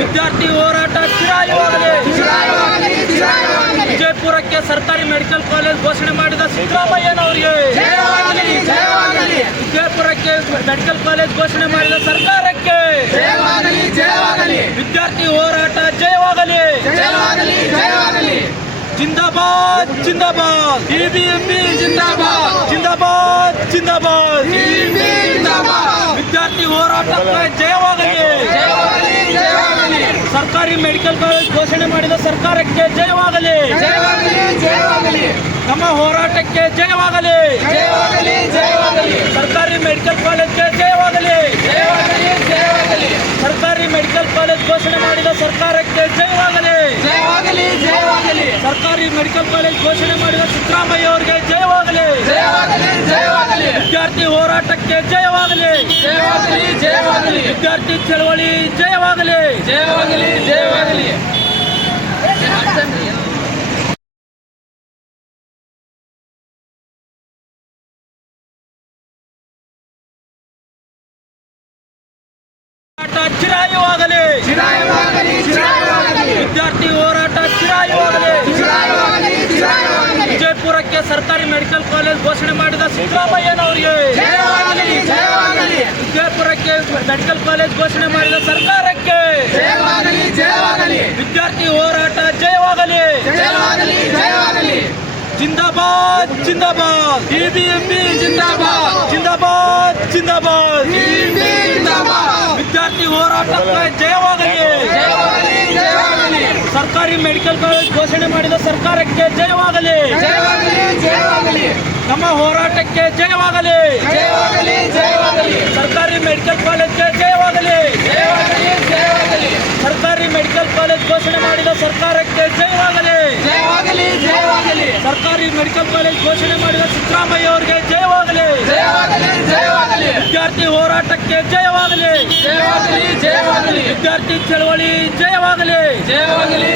ವಿದ್ಯಾರ್ಥಿ ಹೋರಾಟ ಚಿರಾಯವಾಗಲಿ. ವಿಜಯಪುರಕ್ಕೆ ಸರ್ಕಾರಿ ಮೆಡಿಕಲ್ ಕಾಲೇಜ್ ಘೋಷಣೆ ಮಾಡಿದ ಸಿದ್ದರಾಮಯ್ಯನವರಿಗೆ ಜಯವಾಗಲಿ ಜಯವಾಗಲಿ. ವಿಜಯಪುರಕ್ಕೆ ಮೆಡಿಕಲ್ ಕಾಲೇಜ್ ಘೋಷಣೆ ಮಾಡಿದ ಸರ್ಕಾರಕ್ಕೆ. ವಿದ್ಯಾರ್ಥಿ ಹೋರಾಟ ಜಯವಾಗಲಿ. ಜಯವಾಗಲಿ ಬಿಬಿಎಂಪಿ ಜಿಂದಾಬಾದ್. ಜಿಂದಾಬಾದ್ ಜಿಂದಾಬಾದ್. ಸರ್ಕಾರಿ ಮೆಡಿಕಲ್ ಕಾಲೇಜ್ ಘೋಷಣೆ ಮಾಡಿದ ಸರ್ಕಾರಕ್ಕೆ ಜಯವಾಗಲಿ. ಜಯವಾಗಲಿ ಜಯವಾಗಲಿ. ನಮ್ಮ ಹೋರಾಟಕ್ಕೆ ಜಯವಾಗಲಿ. ಜಯವಾಗಲಿ ಜಯವಾಗಲಿ. ಸರ್ಕಾರಿ ಮೆಡಿಕಲ್ ಕಾಲೇಜ್ಗೆ ಜಯವಾಗಲಿ. ಜಯವಾಗಲಿ ಜಯವಾಗಲಿ. ಸರ್ಕಾರಿ ಮೆಡಿಕಲ್ ಕಾಲೇಜ್ ಘೋಷಣೆ ಮಾಡಿದ ಸರ್ಕಾರಕ್ಕೆ ಜಯವಾಗಲಿ. ಜಯವಾಗಲಿ ಜಯವಾಗಲಿ. ಸರ್ಕಾರಿ ಮೆಡಿಕಲ್ ಕಾಲೇಜ್ ಘೋಷಣೆ ಮಾಡಿದ ಸಿದ್ದರಾಮಯ್ಯ ಅವರಿಗೆ ಜಯವಾಗಲಿ. ವಿದ್ಯಾರ್ಥಿ ಹೋರಾಟಕ್ಕೆ ಜಯವಾಗಲಿ ಜಯವಾಗಲಿ ಜಯವಾಗಲಿ ವಿದ್ಯಾರ್ಥಿ ಚಳವಳಿ ಜಯವಾಗಲಿ ಜಯವಾಗಲಿ ಜಯವಾಗಲಿ ಹೋರಾಟ ಚಿರಾಯುವಾಗಲಿ ಚಿರಾಯವಾಗಲಿ ಚಿರಾಯವಾಗಲಿ ವಿದ್ಯಾರ್ಥಿ ಹೋರಾಟ ಚಿರಾಯುವಾಗಲಿ ಚಿರಾಯವಾಗಲಿ ಚಿರಾಯವಾಗಲಿ ವಿಜಯಪುರಕ್ಕೆ ಸರ್ಕಾರಿ ಮೆಡಿಕಲ್ ಕಾಲೇಜ್ ಘೋಷಣೆ ಮಾಡಿದ ಸಿದ್ದರಾಮಯ್ಯನವರಿಗೆ ಜಯವಾಗಲಿ ಜಯವಾಗಲಿ. ವಿಜಯಪುರಕ್ಕೆ ಮೆಡಿಕಲ್ ಕಾಲೇಜ್ ಘೋಷಣೆ ಮಾಡಿದ ಸರ್ಕಾರಕ್ಕೆ ವಿದ್ಯಾರ್ಥಿ ಹೋರಾಟ ಜಯವಾಗಲಿ. ಜಿಂದಾಬಾದ್ ಜಿಂದಾಬಾದ್. ಬಿಬಿಎಂಪಿ ಜಿಂದಾಬಾದ್. ಜಿಂದಾಬಾದ್ ಜಿಂದಾಬಾದ್. ವಿದ್ಯಾರ್ಥಿ ಹೋರಾಟಕ್ಕೆ ಜಯವಾಗಲಿ. ಸರ್ಕಾರಿ ಮೆಡಿಕಲ್ ಕಾಲೇಜ್ ಘೋಷಣೆ ಮಾಡಿದ ಸರ್ಕಾರಕ್ಕೆ ಜಯವಾಗಲಿ. ನಮ್ಮ ಹೋರಾಟಕ್ಕೆ ಜಯವಾಗಲಿ. ಜಯವಾಗಲಿ ಜಯವಾಗಲಿ. ಸರ್ಕಾರಿ ಮೆಡಿಕಲ್ ಕಾಲೇಜ್ಗೆ ಜಯವಾಗಲಿ. ಜಯವಾಗಲಿ ಜಯವಾಗಲಿ. ಸರ್ಕಾರಿ ಮೆಡಿಕಲ್ ಕಾಲೇಜ್ ಘೋಷಣೆ ಮಾಡಿದ ಸರ್ಕಾರಕ್ಕೆ ಜಯವಾಗಲಿ. ಜಯವಾಗಲಿ ಜಯವಾಗಲಿ. ಸರ್ಕಾರಿ ಮೆಡಿಕಲ್ ಕಾಲೇಜ್ ಘೋಷಣೆ ಮಾಡಿದ ಸಿದ್ದರಾಮಯ್ಯ ಅವರಿಗೆ ಜಯವಾಗಲಿ. ಜಯವಾಗಲಿ ಜಯವಾಗಲಿ. ವಿದ್ಯಾರ್ಥಿ ಹೋರಾಟಕ್ಕೆ ಜಯವಾಗಲಿ. ಜಯವಾಗಲಿ ಜಯವಾಗಲಿ. ವಿದ್ಯಾರ್ಥಿ ಚಳವಳಿ ಜಯವಾಗಲಿ. ಜಯವಾಗಲಿ. ಜಯವಾಗಲಿ